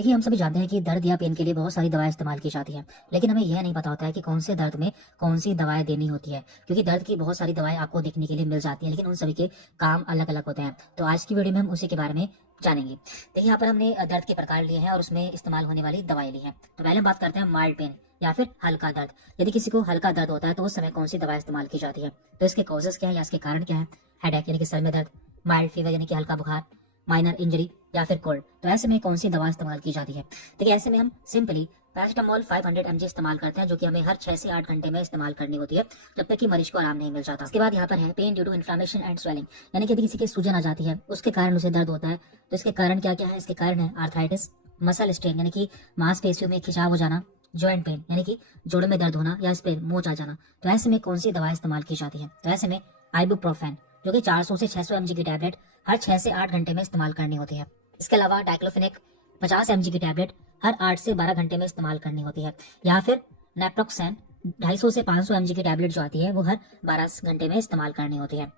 देखिए, हम सभी जानते हैं कि दर्द या पेन के लिए बहुत सारी दवाएं इस्तेमाल की जाती हैं, लेकिन हमें यह नहीं पता होता है कि कौन से दर्द में कौन सी दवाएं देनी होती है, क्योंकि दर्द की बहुत सारी दवाएं आपको देखने के लिए मिल जाती हैं, लेकिन उन सभी के काम अलग-अलग होते हैं। तो आज की वीडियो में हम उसी के बारे में जानेंगे। देखिए, यहाँ पर हमने दर्द के प्रकार लिए हैं और उसमें इस्तेमाल होने वाली दवाएं ली हैं। तो पहले हम बात करते हैं माइल्ड पेन या फिर हल्का दर्द। यदि किसी को हल्का दर्द होता है तो उस समय कौन सी दवा इस्तेमाल की जाती है, तो इसके कॉजेस क्या है या इसके कारण क्या है। हेडेक यानी कि सर में दर्द, माइल्ड फीवर यानी कि हल्का बुखार, माइनर इंजरी या फिर कोल्ड, तो ऐसे में कौन सी दवा इस्तेमाल की जाती है। देखिए, ऐसे में हम सिंपली पैरासिटामोल 500 mg इस्तेमाल करते हैं, जो कि हमें हर 6 से 8 घंटे में इस्तेमाल करनी होती है, जब तक कि मरीज को आराम नहीं मिल जाता। इसके बाद यहाँ पर है pain due to inflammation and swelling, यानी कि यदि किसी के सूजन आ जाती है उसके कारण उसे दर्द होता है, तो इसके कारण क्या क्या है। इसके कारण है आर्थराइटिस, मसल स्ट्रेन यानी कि मांसपेशियों में खिंचाव हो जाना, जॉइंट पेन यानी कि जोड़ों में दर्द होना या स्पेन मोच आ जाना। तो ऐसे में कौन सी दवा इस्तेमाल की जाती है, तो ऐसे में आइबुप्रोफेन, जो कि 400 से 600 mg की टैबलेट हर 6 से 8 घंटे में इस्तेमाल करनी होती है। इसके अलावा डाइक्लोफेनेक 50 mg की टैबलेट हर 8 से 12 घंटे में इस्तेमाल करनी होती है, या फिर नेप्रोक्सेन 250 से 500 mg की टैबलेट जो आती है वो हर 12 घंटे में इस्तेमाल करनी होती है।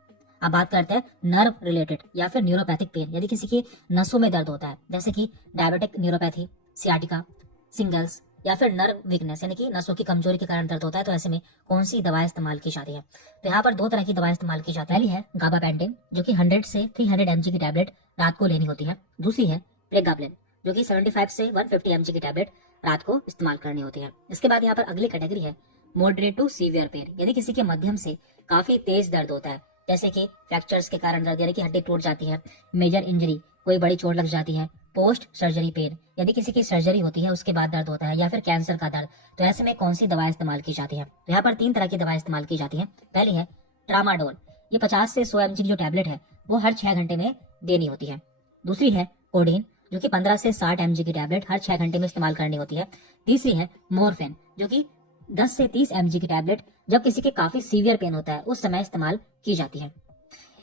अब बात करते हैं नर्व रिलेटेड या फिर न्यूरोपैथिक पेन। यदि किसी की नसों में दर्द होता है, जैसे कि डायबिटिक न्यूरोपैथी, सियाटिका, सिंगल्स या फिर नर्व वीकनेस यानी कि नसों की कमजोरी के कारण दर्द होता है, तो ऐसे में कौन सी दवा इस्तेमाल की जाती है। तो यहाँ पर दो तरह की दवा इस्तेमाल की जाती है। पहली है गाबापेंटिन, जो कि 100 से 300 mg की टैबलेट रात को लेनी होती है। दूसरी है प्रेगाब्लेन, जो कि 75 से 150 mg की टैबलेट रात को इस्तेमाल करनी होती है। इसके बाद यहाँ पर अगली कैटेगरी है मॉडरेट टू सीवियर पेन, यानी किसी के मध्यम से काफी तेज दर्द होता है, जैसे कि फ्रैक्चर्स के कारण दर्द यानी कि हड्डी टूट जाती है, मेजर इंजरी कोई बड़ी चोट लग जाती है, पोस्ट सर्जरी पेन यदि किसी की सर्जरी होती है उसके बाद दर्द होता है, या फिर कैंसर का दर्द, तो ऐसे में कौन सी दवा इस्तेमाल की जाती है। तो यहाँ पर 3 तरह की दवा इस्तेमाल की जाती है। पहली है ट्रामाडोल, ये 50 से 100 mg की जो टैबलेट है वो हर 6 घंटे में देनी होती है। दूसरी है कोडीन, जो कि 15 से 60 mg की टैबलेट हर 6 घंटे में इस्तेमाल करनी होती है। तीसरी है मोरफेन, जो कि 10 से 30 mg की टैबलेट जब किसी के काफी सीवियर पेन होता है उस समय इस्तेमाल की जाती है।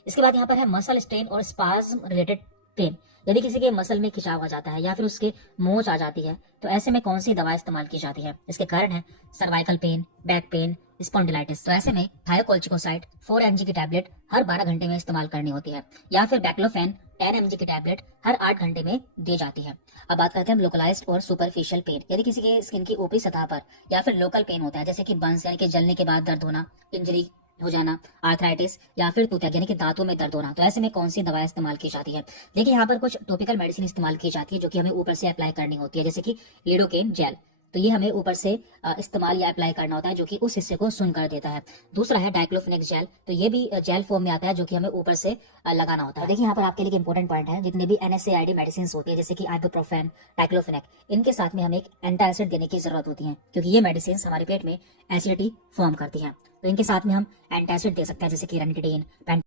इसके बाद यहाँ पर है मसल स्ट्रेन और स्पाज्म रिलेटेड पेन, यदि किसी के मसल में खिंचाव आ जाता है या फिर उसके मोच आ जाती है, तो ऐसे में कौन सी दवा इस्तेमाल की जाती है। इसके कारण है cervical pain, back pain, spondylitis, तो ऐसे में थायोकोल्चिकोसाइड 4 mg की टैबलेट हर 12 घंटे में इस्तेमाल करनी होती है, या फिर बैक्लोफेन 10 mg की टैबलेट हर 8 घंटे में दी जाती है। अब बात करते हैं लोकलाइज्ड और सुपरफिशियल पेन, यदि किसी के स्किन की ऊपरी सतह पर या फिर लोकल पेन होता है, जैसे कि बर्न्स यानी कि जलने के बाद दर्द होना, इंजरी हो जाना, आर्थराइटिस या फिर टूथ यानी कि दांतों में दर्द होना, तो ऐसे में कौन सी दवा इस्तेमाल की जाती है। देखिए, यहाँ पर कुछ टॉपिकल मेडिसिन इस्तेमाल की जाती है जो कि हमें ऊपर से अप्लाई करनी होती है, जैसे कि लिडोकेन जेल, तो ये हमें ऊपर से इस्तेमाल या अप्लाई करना होता है, जो कि उस हिस्से को सुन कर देता है। दूसरा है डाइक्लोफेनेक जेल, तो ये भी जेल फॉर्म में आता है, जो कि हमें ऊपर से लगाना होता है। देखिए, यहाँ पर आपके लिए इंपॉर्टेंट पॉइंट है, जितने भी NSAID मेडिसिन होती है, जैसे कि आइबुप्रोफेन, डाइक्लोफेनेक, इनके साथ में हमें एक एंटासिड देने की जरूरत होती है, क्योंकि ये मेडिसिन हमारे पेट में एसिडिटी फॉर्म करती है। तो इनके साथ में हम एंटासिड दे सकते हैं, जैसे कि रेनिटिडीन,